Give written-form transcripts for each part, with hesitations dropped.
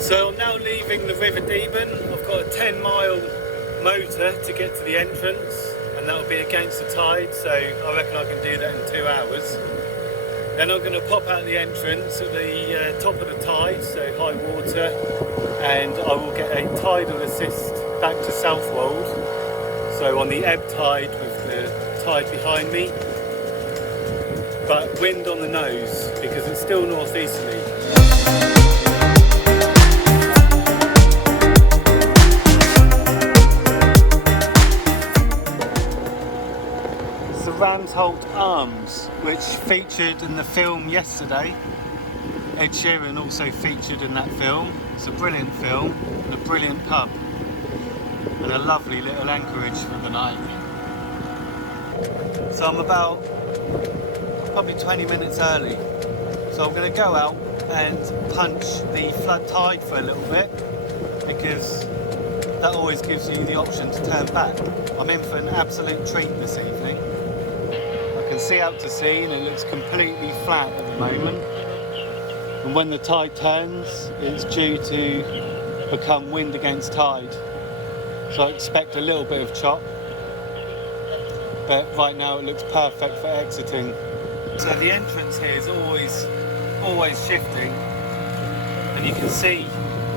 So I'm now leaving the River Deben. I've got a 10-mile motor to get to the entrance, and that'll be against the tide, so I reckon I can do that in 2 hours. Then I'm going to pop out the entrance at the top of the tide, so high water, and I will get a tidal assist back to Southwold, so on the ebb tide with the tide behind me, but wind on the nose because it's still northeasterly. Ramsholt Arms, which featured in the film yesterday. Ed Sheeran also featured in that film. It's a brilliant film and a brilliant pub and a lovely little anchorage for the night. So I'm about probably 20 minutes early, so I'm going to go out and punch the flood tide for a little bit because that always gives you the option to turn back. I'm in for an absolute treat this evening. See out to sea and it looks completely flat at the moment, and when the tide turns it's due to become wind against tide, so I expect a little bit of chop, but right now it looks perfect for exiting. So the entrance here is always shifting, and you can see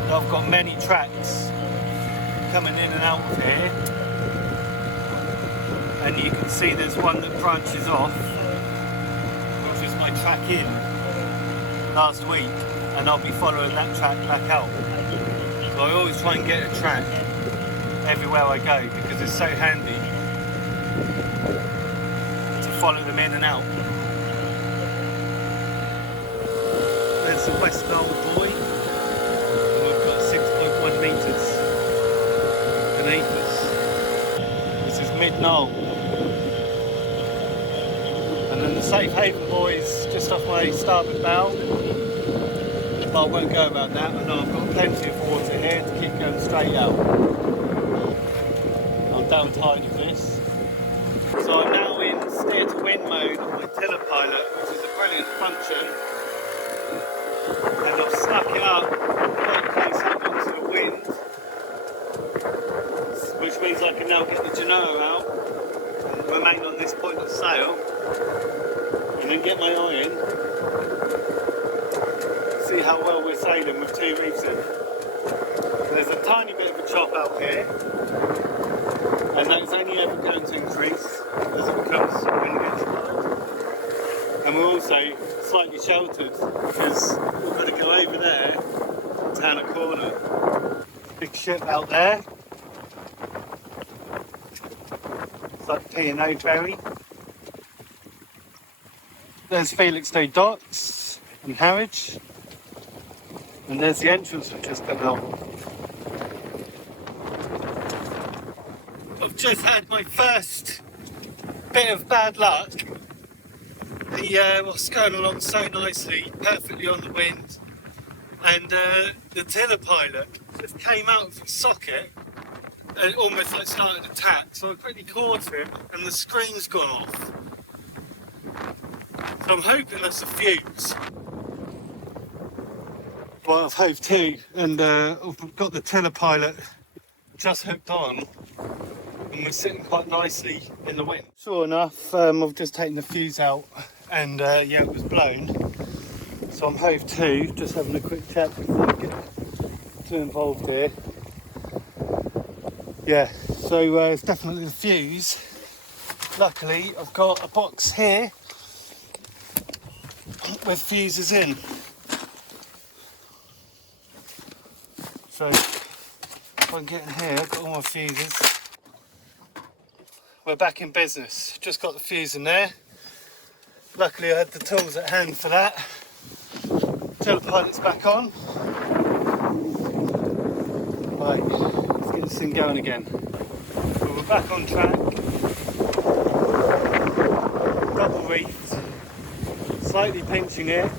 that I've got many tracks coming in and out of here. And you can see there's one that branches off, which was my track in last week, and I'll be following that track back out. So I always try and get a track everywhere I go because it's so handy to follow them in and out. There's the West Knoll buoy, and we've got 6.1 metres beneath us. This is mid-Knoll. And then the Safe Haven buoys just off my starboard bow. But I won't go around that. I know I've got plenty of water here to keep going straight out. I'm down tide of this. So I'm now in steer to wind mode on my tiller pilot, which is a brilliant function. And I've stuck it up quite close up onto the wind, which means I can now get the genoa out and remain on this point of sail, and then get my eye in, see how well we're sailing with 2 reefs in. There's a tiny bit of a chop out here, and that's only ever going to increase as it becomes wind gets hard. And we're also slightly sheltered because we've got to go over there, turn a corner. Big ship out there. It's like P&O ferry. There's Felixstowe Docks and Harwich, and there's the entrance we've just come out. I've just had my first bit of bad luck. The was going along so nicely, perfectly on the wind, and the tiller pilot just came out of its socket and almost like started to tack, so I quickly caught him and the screen's gone off. So I'm hoping that's a fuse. Well, I've hove to, and I've got the tiller pilot just hooked on, and we're sitting quite nicely in the wind. Sure enough, I've just taken the fuse out, and yeah, it was blown. So I'm hove to, just having a quick check before I get too involved here. Yeah, so it's definitely the fuse. Luckily, I've got a box here with fuses in. So if I can get in here, I've got all my fuses. We're back in business. Just got the fuse in there. Luckily I had the tools at hand for that. Tiller pilot's back on. Right, let's get this thing going again. So we're back on track. Double reefed. Slightly pinching it.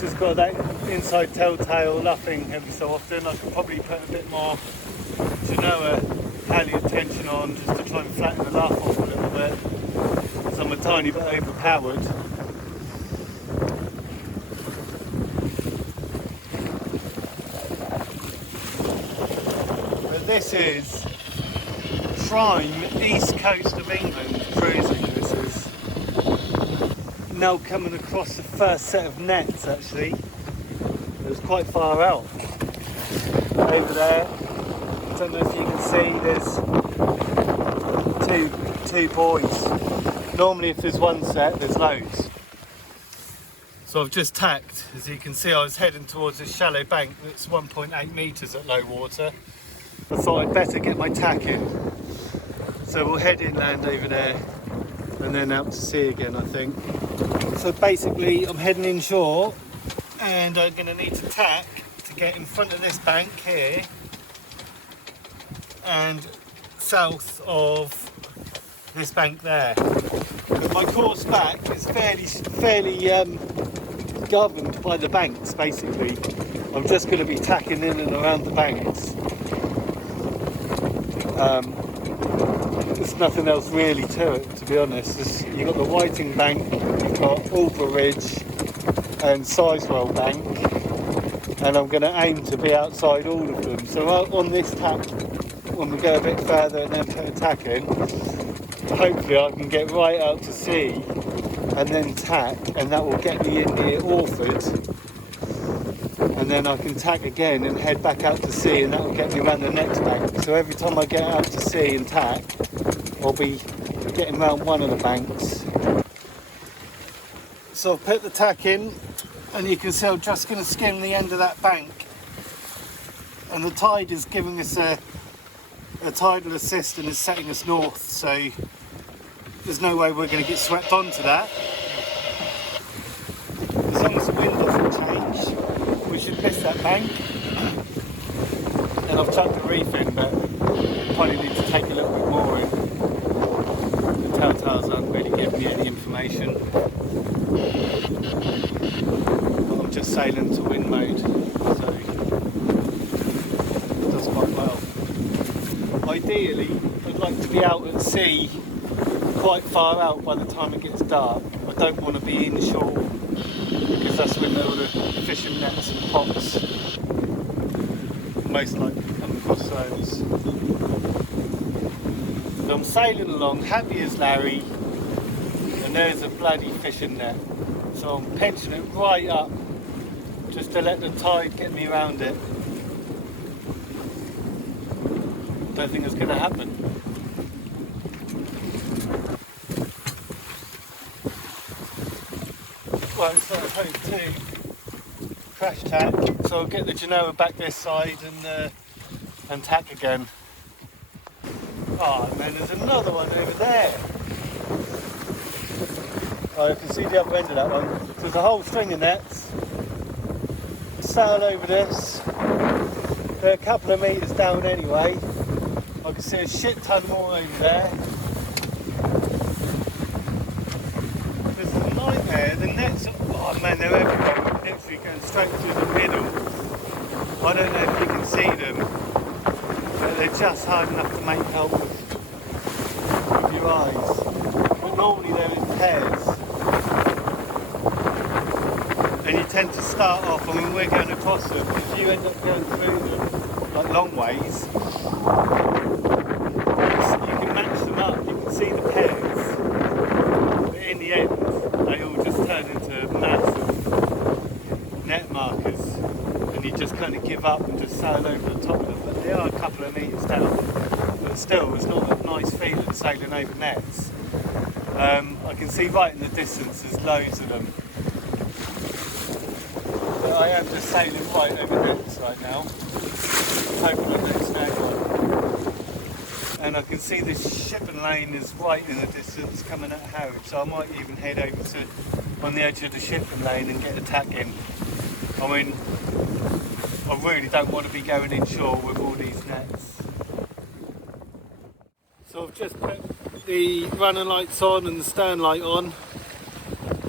Just got that inside telltale luffing every so often. I could probably put a bit more genoa halyard tension on just to try and flatten the luff off a little bit. So I'm a tiny bit overpowered. this is prime east coast of England cruising. This is now coming across the first set of nets. Actually, it was quite far out over there. I don't know if you can see. There's two buoys. Normally, if there's one set, there's loads. So I've just tacked. As you can see, I was heading towards a shallow bank that's 1.8 metres at low water. I thought I'd better get my tack in. So we'll head inland over there and then out to sea again, I think. So basically, I'm heading inshore and I'm going to need to tack to get in front of this bank here and south of this bank there. But my course back is fairly governed by the banks. Basically, I'm just going to be tacking in and around the banks. There's nothing else really to it, to be honest. You've got the Whiting Bank, you've got Woodbridge and Southwold Bank, and I'm going to aim to be outside all of them. So on this tack, when we go a bit further and then put a tack in, hopefully I can get right out to sea and then tack, and that will get me in near Orford, and then I can tack again and head back out to sea, and that will get me around the next bank. So every time I get out to sea and tack, I'll be getting around one of the banks. So I've put the tack in, and you can see I'm just going to skim the end of that bank, and the tide is giving us a tidal assist and is setting us north, so there's no way we're going to get swept onto that. As long as the wind doesn't change, we should miss that bank. And I've chucked the reef in, but probably need to take a little bit more in. The telltales aren't really giving me any information. But I'm just sailing to wind mode, so it does quite well. Ideally, I'd like to be out at sea quite far out by the time it gets dark. I don't want to be inshore because that's when all the fishing nets and pots most likely come across those. So I'm sailing along, happy as Larry, and there's a bloody fishing net. So I'm pinching it right up just to let the tide get me around it. Don't think it's going to happen. Right, so I hope to crash tack, so I'll get the Genoa back this side and tack again. Oh, and then there's another one over there. Oh, you can see the other end of that one. So there's a whole string of nets. Sail over this. They're a couple of metres down anyway. I can see a shit ton more over there. This is a nightmare. The nets, oh man, they're everywhere. Literally going straight through the middle. I don't know if you can see them, but they're just hard enough to make out with your eyes. But normally they're in pairs. And you tend to start off, I mean, we're going across them, if you end up going through them, like long ways, you can match them up, you can see the pairs, but in the end they all just turn into massive net markers, and you just kind of give up and just sail over the top of them. But they are a couple of metres down, but still it's not a nice feeling sailing over nets. I can see right in the distance there's loads of them. But I am just sailing right over nets right now, hoping I don't snag one. And I can see this shipping lane is right in the distance coming at Harwich, so I might even head over to on the edge of the shipping lane and get a tack in. I mean, I really don't want to be going inshore with all these nets. So I've just put the running lights on and the stern light on,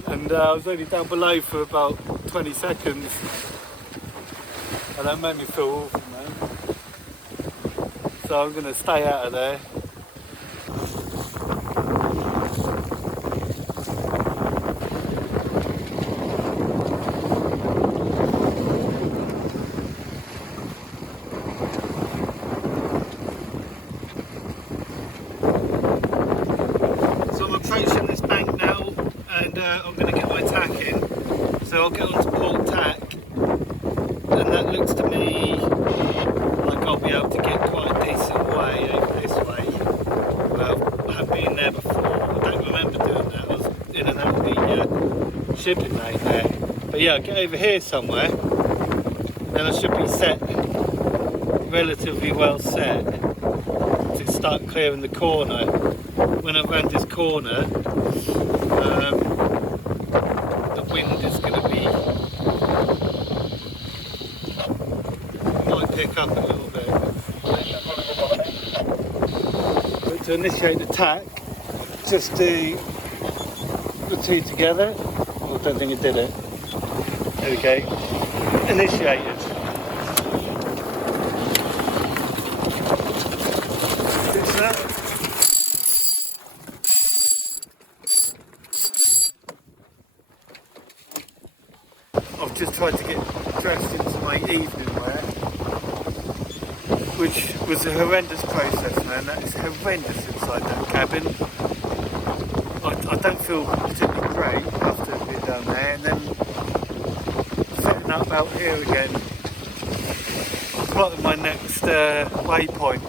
and I was only down below for about 20 seconds, and that made me feel awful, man. So I'm going to stay out of there. I'm going to get my tacking. So I'll get onto port tack, and that looks to me like I'll be able to get quite a decent way over this way. Well, I have been there before. I don't remember doing that. I was in and out of the shipping lane there. But yeah, I'll get over here somewhere. Then I should be set, relatively well set, to start clearing the corner. When I've round this corner, the wind is going to be, might pick up a little bit. But to initiate the tack, just do the two together. Oh, I don't think it did it. There we go. Initiated. Fix that. I've just tried to get dressed into my evening wear, which was a horrendous process, man. That is horrendous inside that cabin. I don't feel particularly great after being down there, and then setting up out here again. I'm plotting my next waypoint.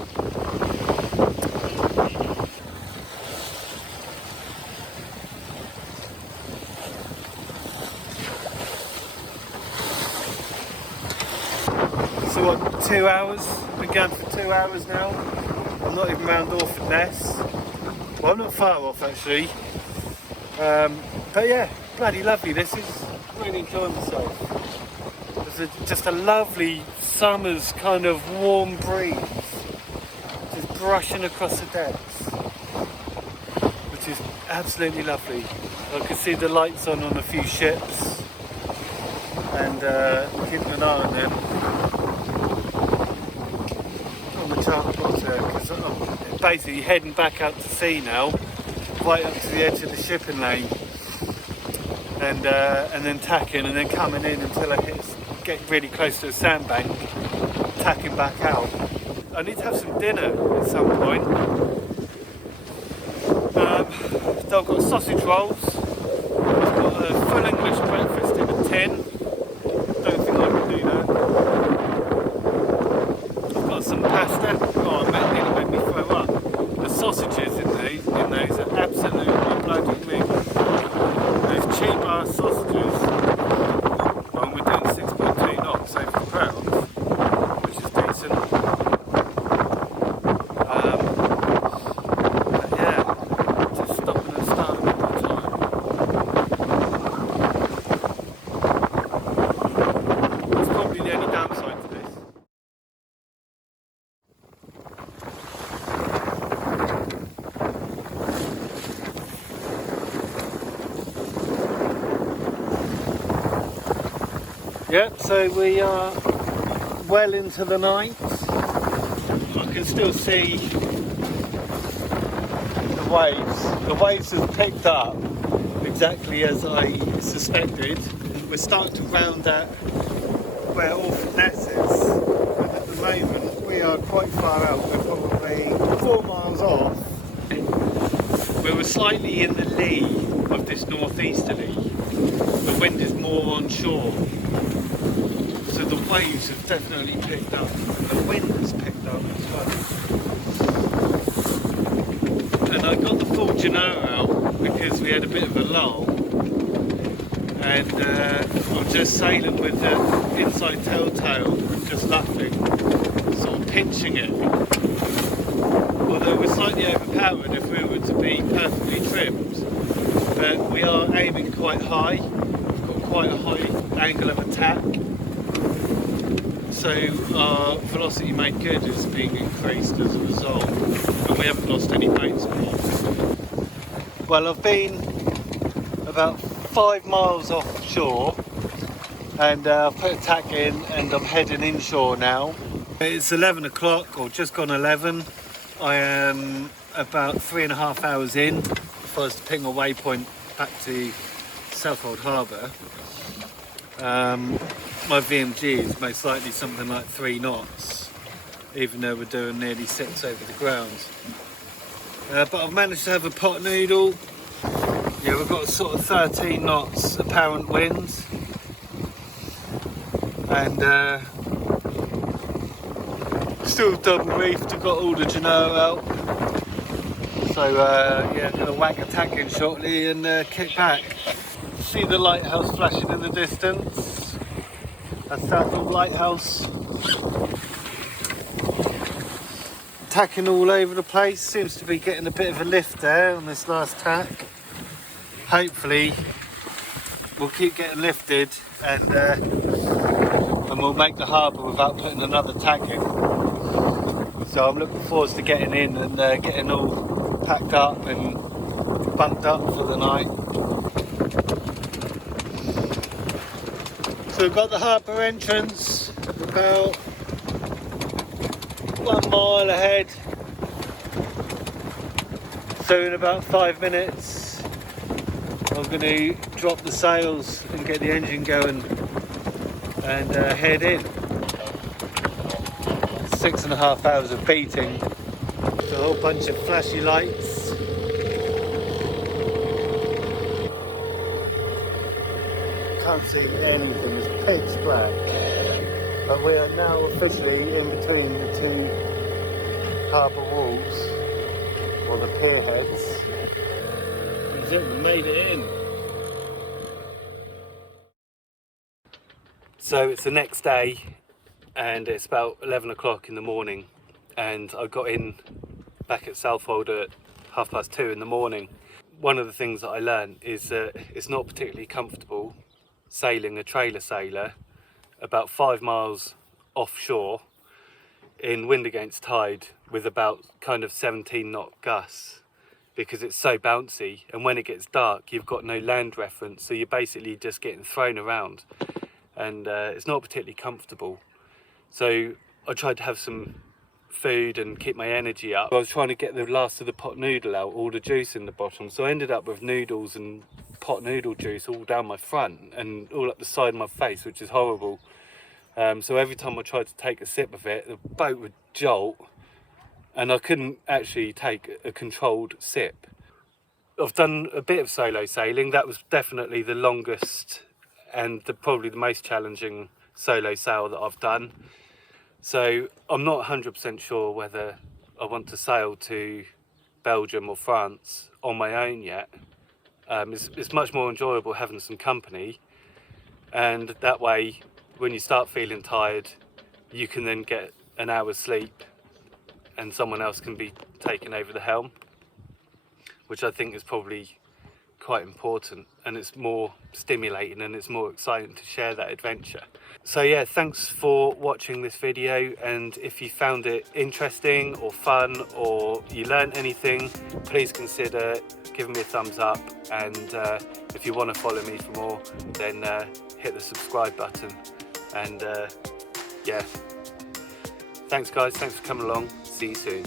So what, 2 hours? Been going for 2 hours now. I'm not even round Orford Ness. Well, I'm not far off actually. But yeah, bloody lovely. This is really enjoying myself. There's just a lovely summer's kind of warm breeze just brushing across the decks, which is absolutely lovely. I can see the lights on a few ships, and keeping an eye on them. The chart plotter, because I'm basically heading back out to sea now, right up to the edge of the shipping lane, and then tacking, and then coming in until I get really close to the sandbank, tacking back out. I need to have some dinner at some point. So I've got sausage rolls, I've got a full English breakfast in a tin. Don't think I can do that. Some pasta. Oh, it nearly made me throw up. The sausages in those are absolutely bloody mint. Those cheap ass sausages. Well, we're doing 6.2 knots over the ground, which is decent. But yeah, just stopping and starting all the time. That's probably the only downside to this. Yep, so we are well into the night. I can still see the waves. The waves have picked up exactly as I suspected. We're starting to round at where Orford Ness is, but at the moment we are quite far out. We're probably 4 miles off. We were slightly in the lee of this northeasterly. The wind is more onshore. So the waves have definitely picked up. The wind has picked up as well. And I got the full Genoa out because we had a bit of a lull. And I'm just sailing with the inside telltale, just laughing, sort of pinching it. Although we're slightly overpowered if we were to be perfectly trimmed. But we are aiming quite high. We've got quite a high angle of attack. So our velocity made good is being increased as a result, and we haven't lost any boat speed. Well, I've been about 5 miles offshore, and I've put a tack in, and I'm heading inshore now. It's 11 o'clock, or just gone 11. I am about 3.5 hours in. If I was to ping a waypoint back to Southwold Harbour. My VMG is most likely something like 3 knots, even though we're doing nearly 6 over the ground. But I've managed to have a pot noodle, Yeah, we've got sort of 13 knots apparent winds, and still double reefed. I've got all the Genoa out, so yeah, gonna whack a Tacking shortly and kick back. See the lighthouse flashing in the distance. That's Southwold lighthouse. Tacking all over the place. Seems to be getting a bit of a lift there on this last tack. Hopefully we'll keep getting lifted and we'll make the harbour without putting another tack in. So I'm looking forward to getting in and getting all packed up and bunked up for the night. So we've got the harbour entrance about 1 mile ahead. So in about 5 minutes I'm going to drop the sails and get the engine going and head in. 6.5 hours of beating. A whole bunch of flashy lights. Can't see anything, it's pitch black. But we are now officially in between the two harbour walls, or the pier heads. That's it, we made it in. So it's the next day, and it's about 11 o'clock in the morning, and I got in back at Southwold at 2:30 in the morning. One of the things that I learned is that it's not particularly comfortable sailing a trailer sailor about 5 miles offshore in wind against tide with about kind of 17 knot gusts, because it's so bouncy, and when it gets dark you've got no land reference, so you're basically just getting thrown around, and it's not particularly comfortable. So I tried to have some food and keep my energy up. I was trying to get the last of the pot noodle out, all the juice in the bottom, so I ended up with noodles and pot noodle juice all down my front and all up the side of my face, which is horrible. So every time I tried to take a sip of it, the boat would jolt and I couldn't actually take a controlled sip. I've done a bit of solo sailing. That was definitely the longest and probably the most challenging solo sail that I've done. So I'm not 100% sure whether I want to sail to Belgium or France on my own yet. It's much more enjoyable having some company, and that way when you start feeling tired you can then get an hour's sleep and someone else can be taking over the helm, which I think is probably quite important, and it's more stimulating and it's more exciting to share that adventure. So yeah, thanks for watching this video, and if you found it interesting or fun or you learned anything, please consider giving me a thumbs up, and if you want to follow me for more, then hit the subscribe button. And yeah, thanks guys, thanks for coming along, see you soon.